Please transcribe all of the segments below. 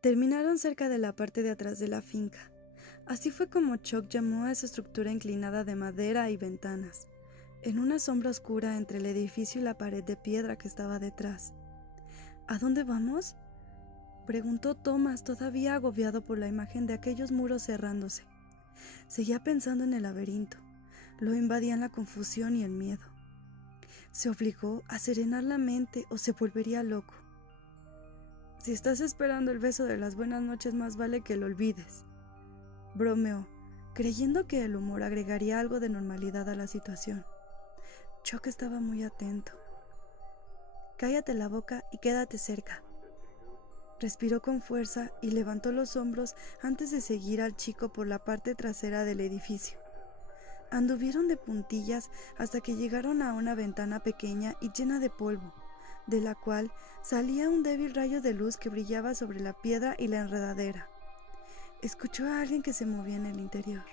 Terminaron cerca de la parte de atrás de la finca. Así fue como Chuck llamó a esa estructura inclinada de madera y ventanas, en una sombra oscura entre el edificio y la pared de piedra que estaba detrás. ¿A dónde vamos?, preguntó Thomas, todavía agobiado por la imagen de aquellos muros cerrándose. Seguía pensando en el laberinto. Lo invadían la confusión y el miedo. Se obligó a serenar la mente o se volvería loco. Si estás esperando el beso de las buenas noches, más vale que lo olvides, bromeó, creyendo que el humor agregaría algo de normalidad a la situación. Chuck estaba muy atento. Cállate la boca y quédate cerca. Respiró con fuerza y levantó los hombros antes de seguir al chico por la parte trasera del edificio. Anduvieron de puntillas hasta que llegaron a una ventana pequeña y llena de polvo, de la cual salía un débil rayo de luz que brillaba sobre la piedra y la enredadera. Escuchó a alguien que se movía en el interior.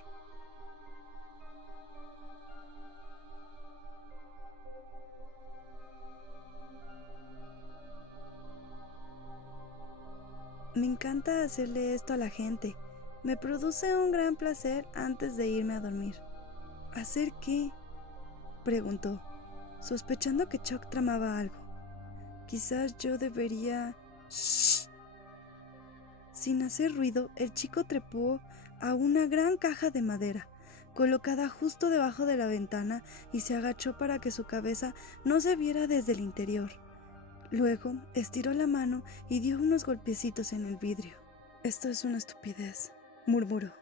Me encanta hacerle esto a la gente. Me produce un gran placer antes de irme a dormir. ¿Hacer qué?, preguntó, sospechando que Chuck tramaba algo. Quizás yo debería... ¡Shh! Sin hacer ruido, el chico trepó a una gran caja de madera, colocada justo debajo de la ventana, y se agachó para que su cabeza no se viera desde el interior. Luego, estiró la mano y dio unos golpecitos en el vidrio. «Esto es una estupidez», murmuró.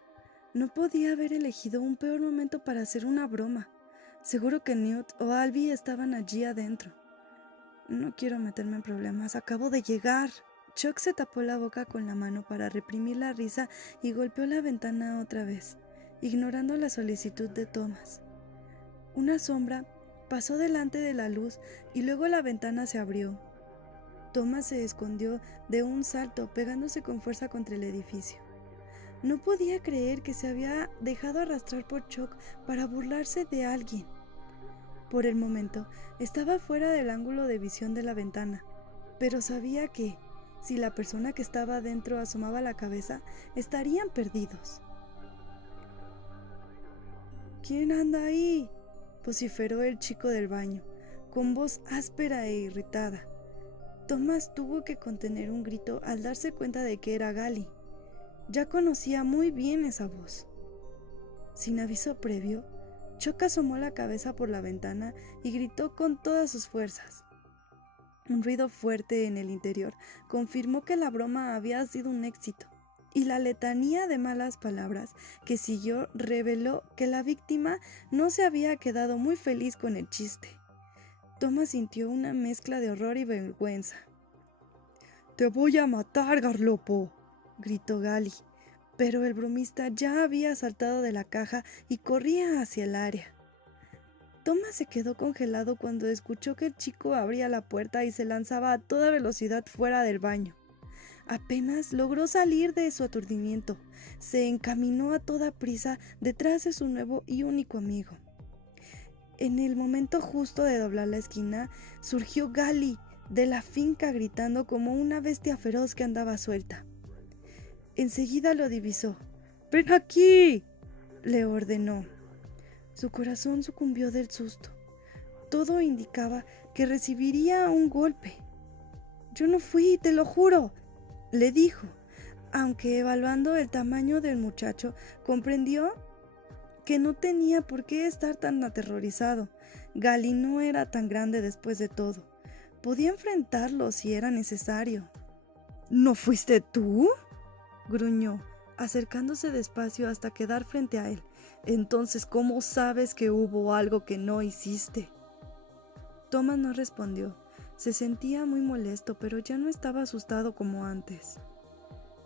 No podía haber elegido un peor momento para hacer una broma. Seguro que Newt o Albie estaban allí adentro. No quiero meterme en problemas, acabo de llegar. Chuck se tapó la boca con la mano para reprimir la risa y golpeó la ventana otra vez, ignorando la solicitud de Thomas. Una sombra pasó delante de la luz y luego la ventana se abrió. Thomas se escondió de un salto, pegándose con fuerza contra el edificio. No podía creer que se había dejado arrastrar por Chuck para burlarse de alguien. Por el momento, estaba fuera del ángulo de visión de la ventana, pero sabía que, si la persona que estaba adentro asomaba la cabeza, estarían perdidos. «¿Quién anda ahí?», vociferó el chico del baño, con voz áspera e irritada. Thomas tuvo que contener un grito al darse cuenta de que era Gally. Ya conocía muy bien esa voz. Sin aviso previo, Chuck asomó la cabeza por la ventana y gritó con todas sus fuerzas. Un ruido fuerte en el interior confirmó que la broma había sido un éxito, y la letanía de malas palabras que siguió reveló que la víctima no se había quedado muy feliz con el chiste. Thomas sintió una mezcla de horror y vergüenza. «¡Te voy a matar, Garlopo!», gritó Gally, pero el bromista ya había saltado de la caja y corría hacia el área. Thomas se quedó congelado cuando escuchó que el chico abría la puerta y se lanzaba a toda velocidad fuera del baño. Apenas logró salir de su aturdimiento, se encaminó a toda prisa detrás de su nuevo y único amigo. En el momento justo de doblar la esquina, surgió Gally de la finca gritando como una bestia feroz que andaba suelta. Enseguida lo divisó. «¡Ven aquí!», le ordenó. Su corazón sucumbió del susto. Todo indicaba que recibiría un golpe. «Yo no fui, te lo juro», le dijo, aunque evaluando el tamaño del muchacho, comprendió que no tenía por qué estar tan aterrorizado. Gally no era tan grande después de todo. Podía enfrentarlo si era necesario. «¿No fuiste tú?», gruñó, acercándose despacio hasta quedar frente a él. «Entonces, ¿cómo sabes que hubo algo que no hiciste?». Thomas no respondió. Se sentía muy molesto, pero ya no estaba asustado como antes.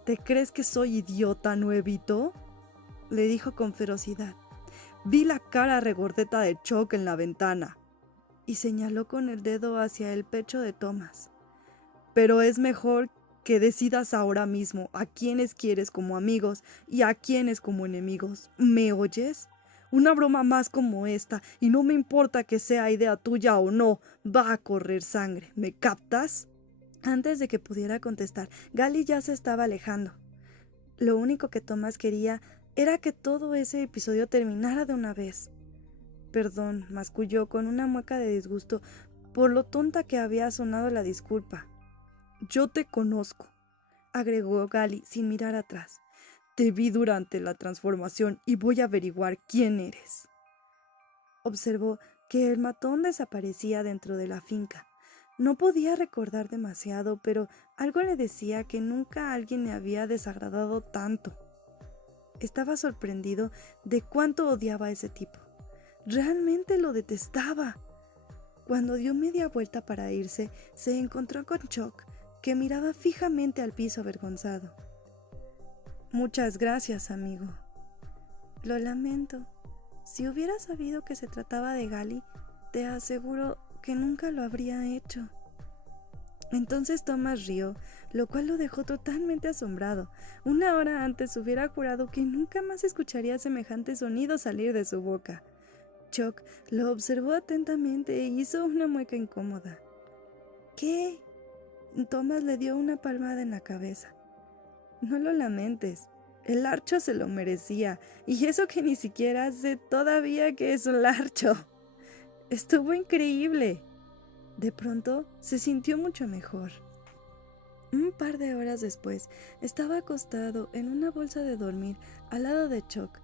«¿Te crees que soy idiota, nuevito?», le dijo con ferocidad. «Vi la cara regordeta de Chuck en la ventana», y señaló con el dedo hacia el pecho de Thomas. «Pero es mejor que decidas ahora mismo a quiénes quieres como amigos y a quiénes como enemigos. ¿Me oyes? Una broma más como esta, y no me importa que sea idea tuya o no, va a correr sangre. ¿Me captas?». Antes de que pudiera contestar, Gally ya se estaba alejando. Lo único que Thomas quería era que todo ese episodio terminara de una vez. Perdón, masculló con una mueca de disgusto por lo tonta que había sonado la disculpa. Yo te conozco, agregó Gally sin mirar atrás. Te vi durante la transformación y voy a averiguar quién eres. Observó que el matón desaparecía dentro de la finca. No podía recordar demasiado, pero algo le decía que nunca alguien le había desagradado tanto. Estaba sorprendido de cuánto odiaba a ese tipo. Realmente lo detestaba. Cuando dio media vuelta para irse, se encontró con Chuck, que miraba fijamente al piso avergonzado. Muchas gracias, amigo. Lo lamento. Si hubiera sabido que se trataba de Gally, te aseguro que nunca lo habría hecho. Entonces Thomas rió, lo cual lo dejó totalmente asombrado. Una hora antes hubiera jurado que nunca más escucharía semejante sonido salir de su boca. Chuck lo observó atentamente e hizo una mueca incómoda. ¿Qué? Thomas le dio una palmada en la cabeza. No lo lamentes. El larcho se lo merecía, y eso que ni siquiera sé todavía qué es un larcho. Estuvo increíble. De pronto se sintió mucho mejor. Un par de horas después, estaba acostado en una bolsa de dormir al lado de Chuck,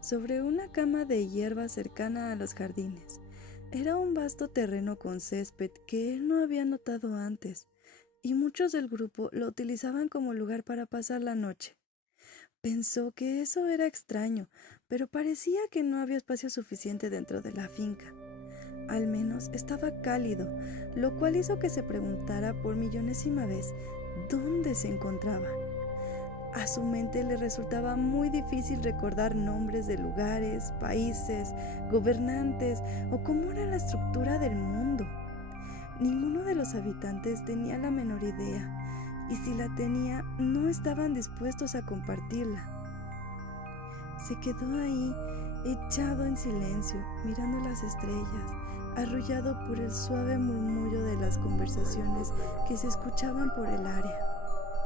sobre una cama de hierba cercana a los jardines. Era un vasto terreno con césped que él no había notado antes, y muchos del grupo lo utilizaban como lugar para pasar la noche. Pensó que eso era extraño, pero parecía que no había espacio suficiente dentro de la finca. Al menos estaba cálido, lo cual hizo que se preguntara por millonésima vez dónde se encontraba. A su mente le resultaba muy difícil recordar nombres de lugares, países, gobernantes o cómo era la estructura del mundo. Ninguno de los habitantes tenía la menor idea, y si la tenía, no estaban dispuestos a compartirla. Se quedó ahí, echado en silencio, mirando las estrellas, arrullado por el suave murmullo de las conversaciones que se escuchaban por el área.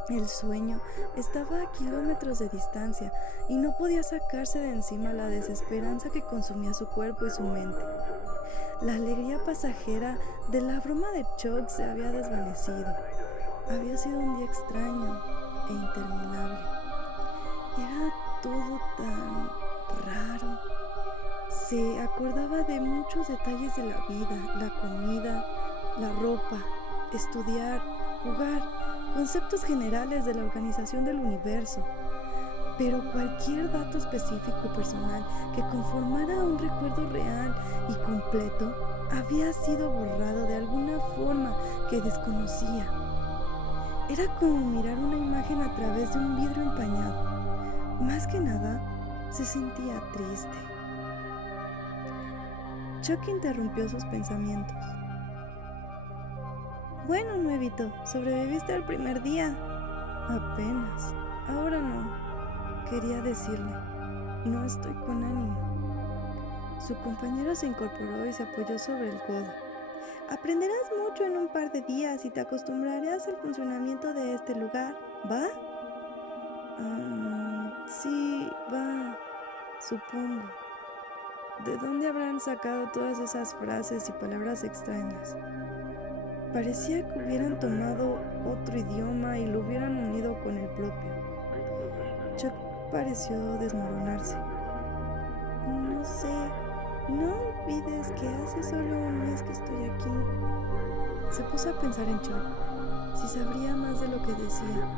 El sueño estaba a kilómetros de distancia y no podía sacarse de encima la desesperanza que consumía su cuerpo y su mente. La alegría pasajera de la broma de Chuck se había desvanecido. Había sido un día extraño e interminable. Era todo tan raro. Se acordaba de muchos detalles de la vida, la comida, la ropa, estudiar, jugar, conceptos generales de la organización del universo. Pero cualquier dato específico y personal que conformara un recuerdo real y completo había sido borrado de alguna forma que desconocía. Era como mirar una imagen a través de un vidrio empañado. Más que nada, se sentía triste. Chuck interrumpió sus pensamientos. Bueno, nuevito, sobreviviste al primer día. Apenas. Ahora no. Quería decirle, no estoy con ánimo. Su compañero se incorporó y se apoyó sobre el codo. Aprenderás mucho en un par de días y te acostumbrarás al funcionamiento de este lugar, ¿va? Sí, va, supongo. ¿De dónde habrán sacado todas esas frases y palabras extrañas? Parecía que hubieran tomado otro idioma y lo hubieran unido con el propio. Chuck pareció desmoronarse. No sé, no olvides que hace solo un mes que estoy aquí. Se puso a pensar en Chuck, si sabría más de lo que decía.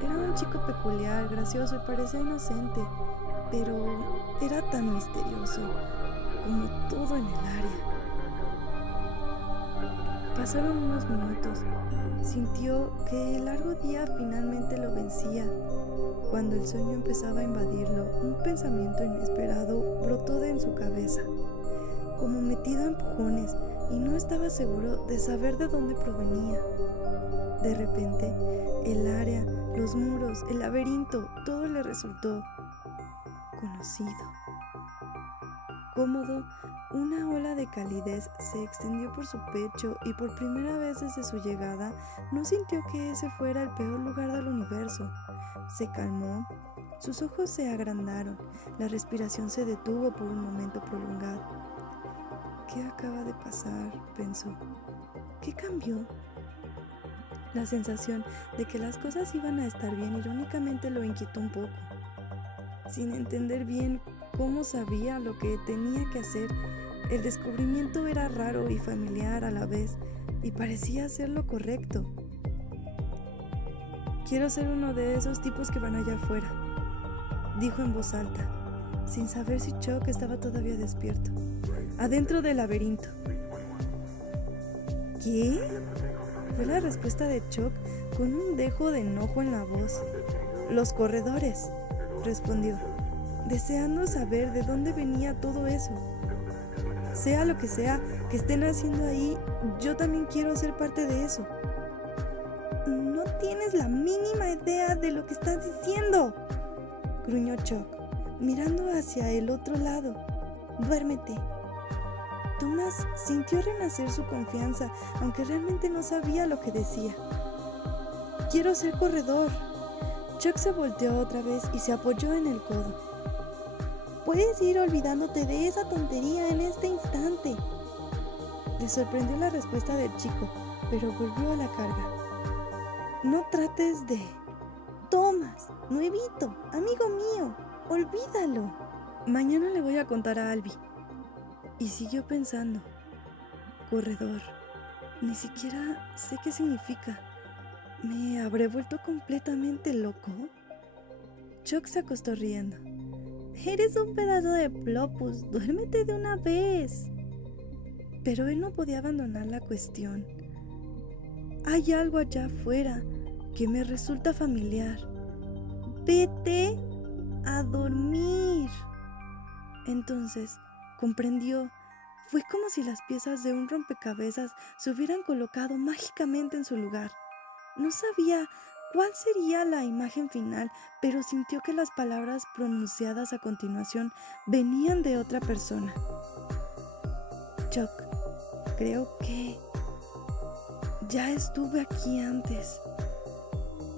Era un chico peculiar, gracioso y parecía inocente, pero era tan misterioso como todo en el área. Pasaron unos minutos. Sintió que el largo día finalmente lo vencía. Cuando el sueño empezaba a invadirlo, un pensamiento inesperado brotó en su cabeza, como metido a empujones, y no estaba seguro de saber de dónde provenía. De repente, el área, los muros, el laberinto, todo le resultó conocido. Cómodo, Una ola de calidez se extendió por su pecho y por primera vez desde su llegada no sintió que ese fuera el peor lugar del universo. Se calmó, sus ojos se agrandaron, la respiración se detuvo por un momento prolongado. ¿Qué acaba de pasar?, pensó. ¿Qué cambió? La sensación de que las cosas iban a estar bien irónicamente lo inquietó un poco. Sin entender bien cómo sabía lo que tenía que hacer, el descubrimiento era raro y familiar a la vez, y parecía ser lo correcto. Quiero ser uno de esos tipos que van allá afuera, dijo en voz alta, sin saber si Chuck estaba todavía despierto, adentro del laberinto. ¿Qué? Fue la respuesta de Chuck con un dejo de enojo en la voz. Los corredores, respondió, deseando saber de dónde venía todo eso. Sea lo que sea que estén haciendo ahí, yo también quiero ser parte de eso. No tienes la mínima idea de lo que estás diciendo, gruñó Chuck, mirando hacia el otro lado. Duérmete. Thomas sintió renacer su confianza, aunque realmente no sabía lo que decía. Quiero ser corredor. Chuck se volteó otra vez y se apoyó en el codo. Puedes ir olvidándote de esa tontería en este instante. Le sorprendió la respuesta del chico, pero volvió a la carga. No trates de... Thomas, nuevito, amigo mío, olvídalo. Mañana le voy a contar a Albie. Y siguió pensando. Corredor. Ni siquiera sé qué significa. ¿Me habré vuelto completamente loco? Chuck se acostó riendo. Eres un pedazo de Plopus, duérmete de una vez. Pero él no podía abandonar la cuestión. Hay algo allá afuera que me resulta familiar. Vete a dormir. Entonces comprendió. Fue como si las piezas de un rompecabezas se hubieran colocado mágicamente en su lugar. No sabía cuál sería la imagen final, pero sintió que las palabras pronunciadas a continuación venían de otra persona. Chuck, creo que ya estuve aquí antes.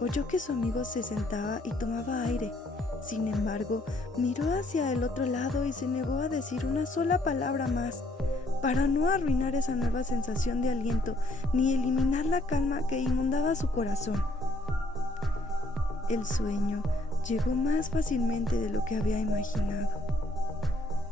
Oyó que su amigo se sentaba y tomaba aire. Sin embargo, miró hacia el otro lado y se negó a decir una sola palabra más, para no arruinar esa nueva sensación de aliento ni eliminar la calma que inundaba su corazón. El sueño llegó más fácilmente de lo que había imaginado.